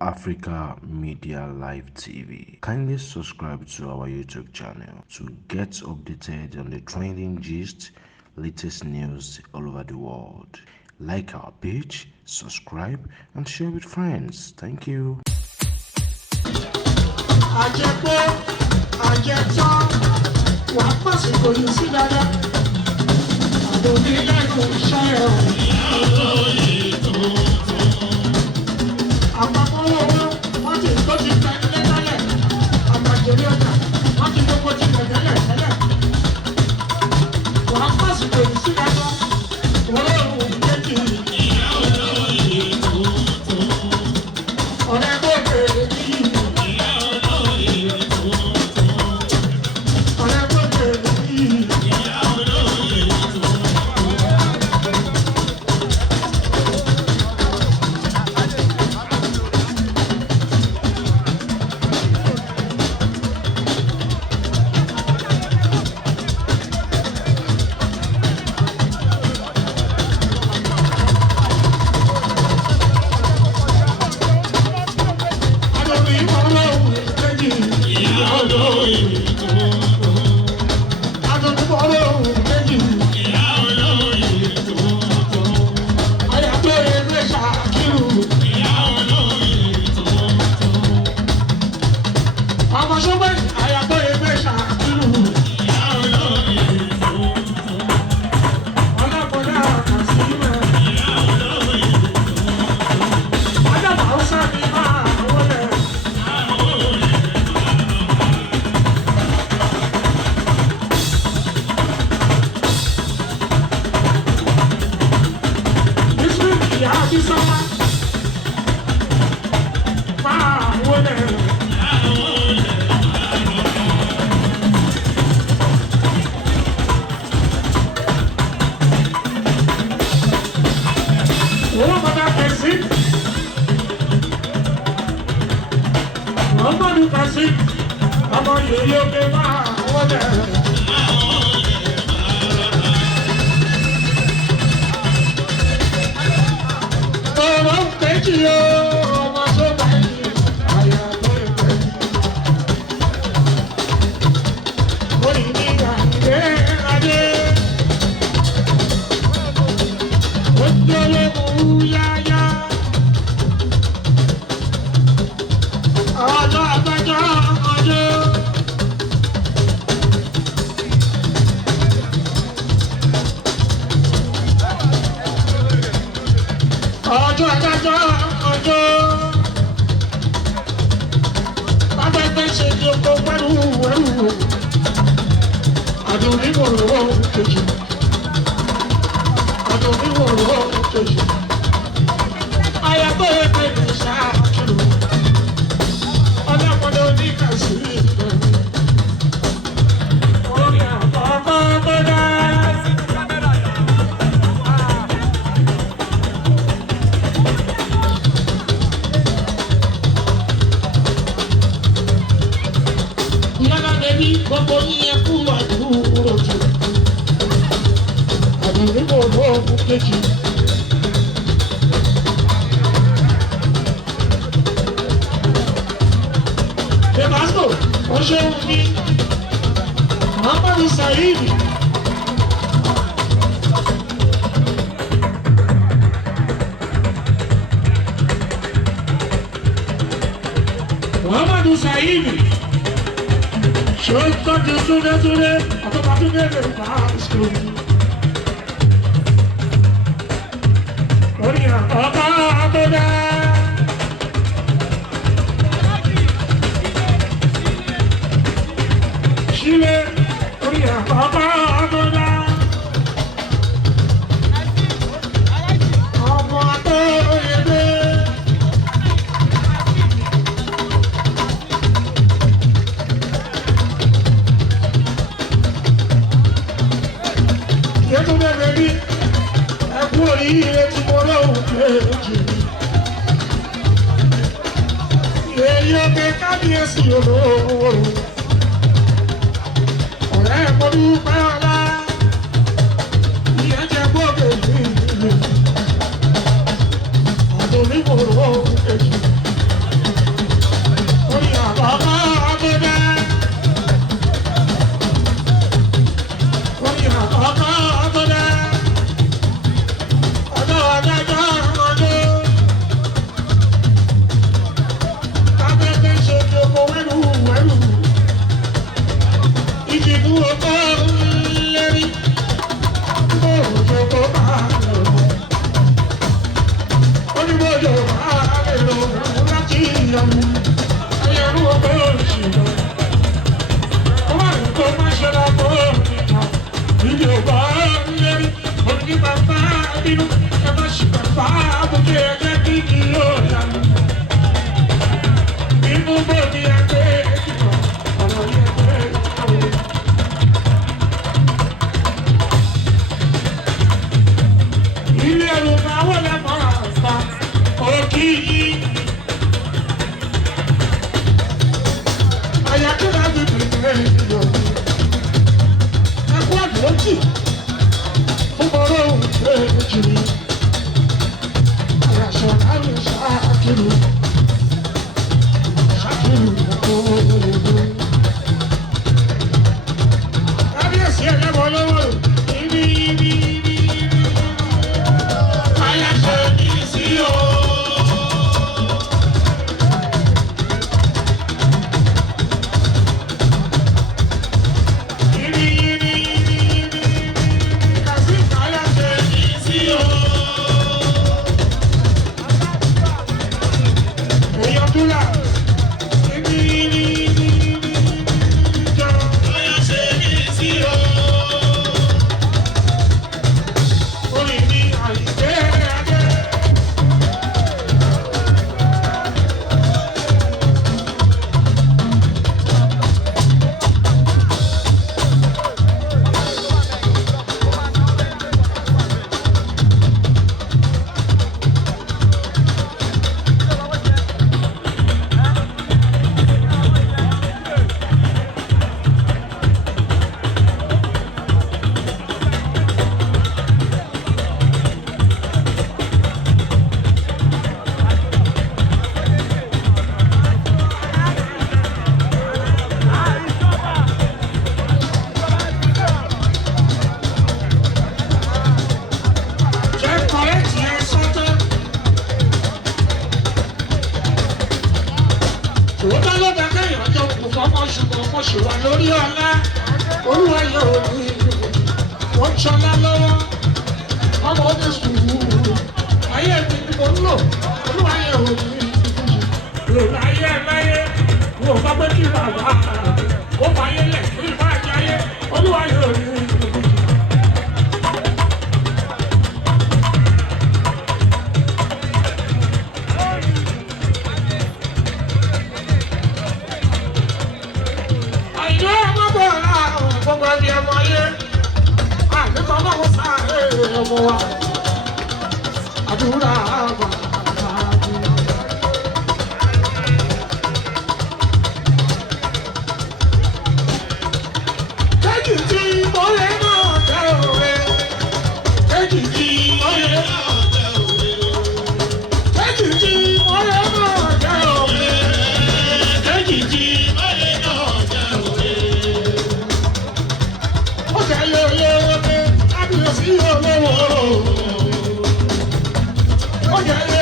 Africa Media Live TV. Kindly subscribe to our YouTube channel to get updated on the trending gist, latest news all over the world. Like our page, subscribe, and share with friends. Thank you. Oh, yeah.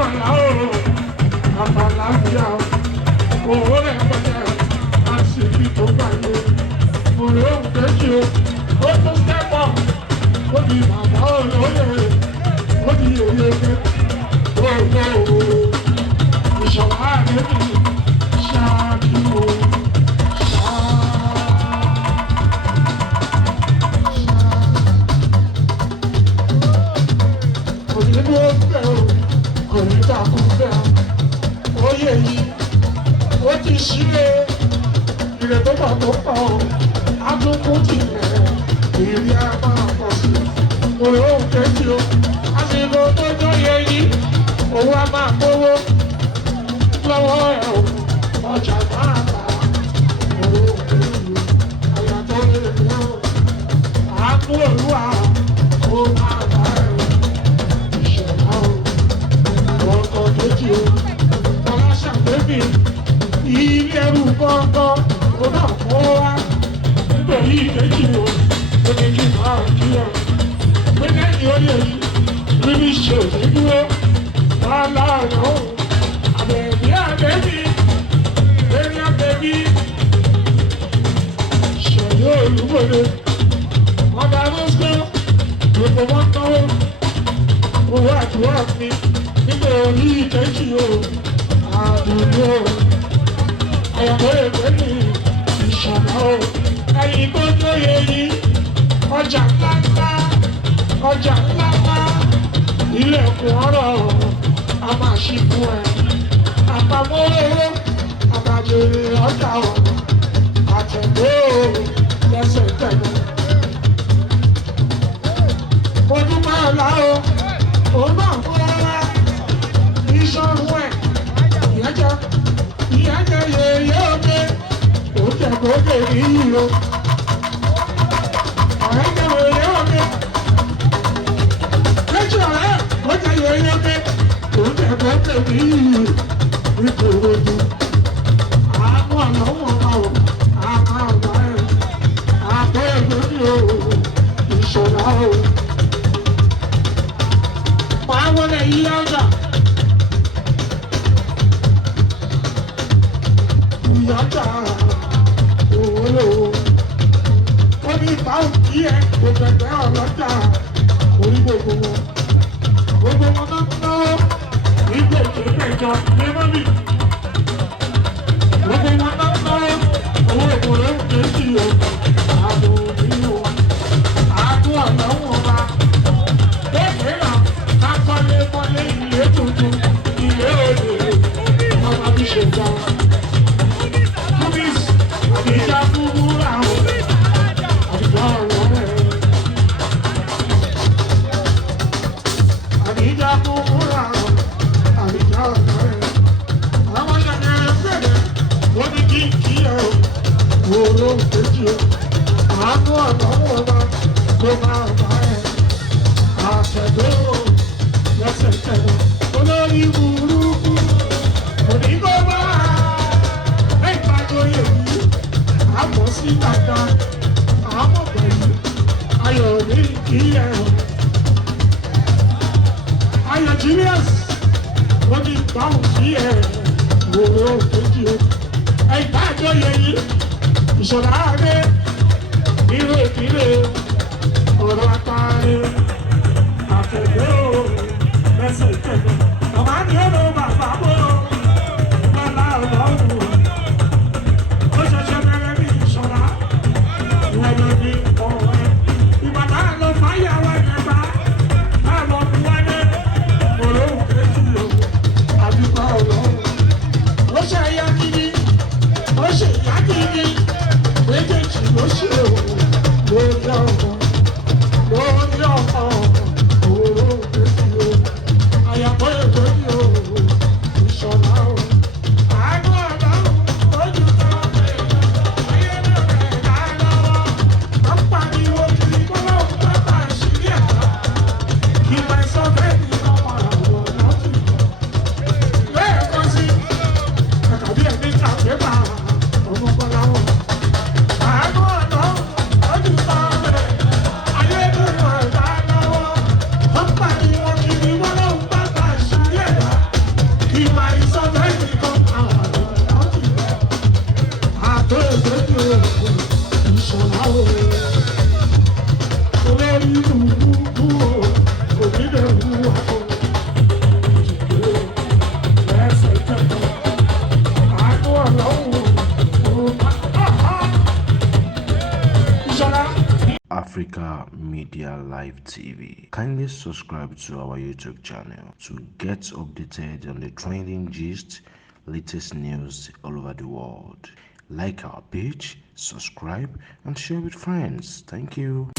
ọ̀la o àbàlàfíà owó rẹ̀ pẹ̀lẹ́ àṣìbí tó gbàgbé òrè òǹkejì o ó tún stẹ́pọ̀ ó di bàbá olóyè ó di òye gbogbo ìṣọ̀lá àdébí ṣáàkì o. Oyè yìí ó ti ṣílé ilẹ̀ tó bá tó pa ọ́ adúgbò tilẹ̀ ìrírí a máa pọ̀ sí òwe òun kejì o àsìkò tó jóye yìí òun a máa gbówó lọ́wọ́ ẹ̀ o ọjà máa bá òwe òun kejì o àyà tó lè ní o àánú òlúwa ó máa bá ẹ̀ o ìṣẹ̀lá o ọkọ̀ kejì o. Baby, ilé ẹrù gbọ́ngàn ló náà kó wá nítorí ìkejì wo ló ní kí n máa kí ọ. Pé lẹ́yìn oyè yìí rírí ṣe òní dúró máa láàrin òun. Àbẹ̀bí àbẹ̀bí lórí àbẹ̀bí ṣẹ̀yọ́ olúwòde. Ọ̀dà lọ́sọ̀ gbogbo wọn náwó owó àdúrà mi nítorí ìkejì o. Àdúgbò àyàwó ègbé ní ìṣọ̀nà o ẹ̀yìn tó tóye yìí ọjà ńláńlá ilẹ̀kùn ọ̀rọ̀ a máa ṣí fún ẹ àpamọ́ owó àbàjèrè ọjà ọ̀rọ̀ àtẹ̀gbé lẹ́sẹ̀ tẹ̀lé. Ojú máa lá o òun náà fún ẹ ìṣọ̀rùn ẹ̀. Ìyájọ́ yẹ̀yẹ́ oge, òjò gbogbo yìí o. Ọ̀rẹ́ jẹ́ yẹ̀yẹ́ oge. Lẹ́jọ́ ọ̀rẹ́, òjò yẹ̀yẹ́ oge, òjò gbogbo yìí o. Ìkòròdú, àánú ọ̀nà wọn máa wò, àmà ọ̀gá ẹ̀, àbẹ́ ìgbóni o, ìṣọ̀lá o. Wàá wọlé yí ọjà. Ìyájà òwòlò ó ní ìbáwò kí ẹ gbogbo ẹgbẹ́ ọlọ́jà orí gbogbo wọn náà ná ìgbè ìgbẹ́jọ lẹ́mọ́bì gbogbo wọn náà ná owó ìkòrò kéjì o ààbò nínú àádú ọ̀nà wọn bá bẹ́ẹ̀ náà ká kọ́lé ilé tuntun ilé òde ọmọ bí ṣe gbà. Àbíjà kúkúrú àwọn àbíjà ọ̀rọ̀ rẹ̀. Àbíjà kúkúrú àwọn àbíjà ọ̀rọ̀ rẹ̀. Àwọn ṣẹ̀kẹ̀rẹ̀ bẹ̀rẹ̀ wọ́n ní kí ẹ o. Wo ló ń kejì o? Àánú ọ̀nà wọn bá ló máa bá ẹ̀. Àtẹ̀dó lẹ́sẹ̀ tẹ̀lé. Olórí burúkú onígbọ́ bá ẹ̀ ìpàjọyè yìí. Àmọ́ sí dada, àmọ́ pẹ̀lú ayọ̀ ní ìkíyẹ̀ o. Ayọ̀ Julius, wọ́n ní báwọn kí ẹ̀ wòrò òkèjì o. Ẹ̀ka àjọyọ̀ yìí, ìṣọ̀lá rẹ̀, ìró ìdílé, ọ̀rọ̀ àtàrí, àtẹ̀gbẹ́ o, lẹ́sẹ̀ ìtẹ̀gbẹ́. Ọ̀gá ni ó lọ bàbá bọ́ lọ́la ọ̀dọ́ òun. Méjèèjì Africa Media Live TV. Kindly subscribe to our YouTube channel to get updated on the trending gist, latest news all over the world. Like our page, subscribe, and share with friends. Thank you.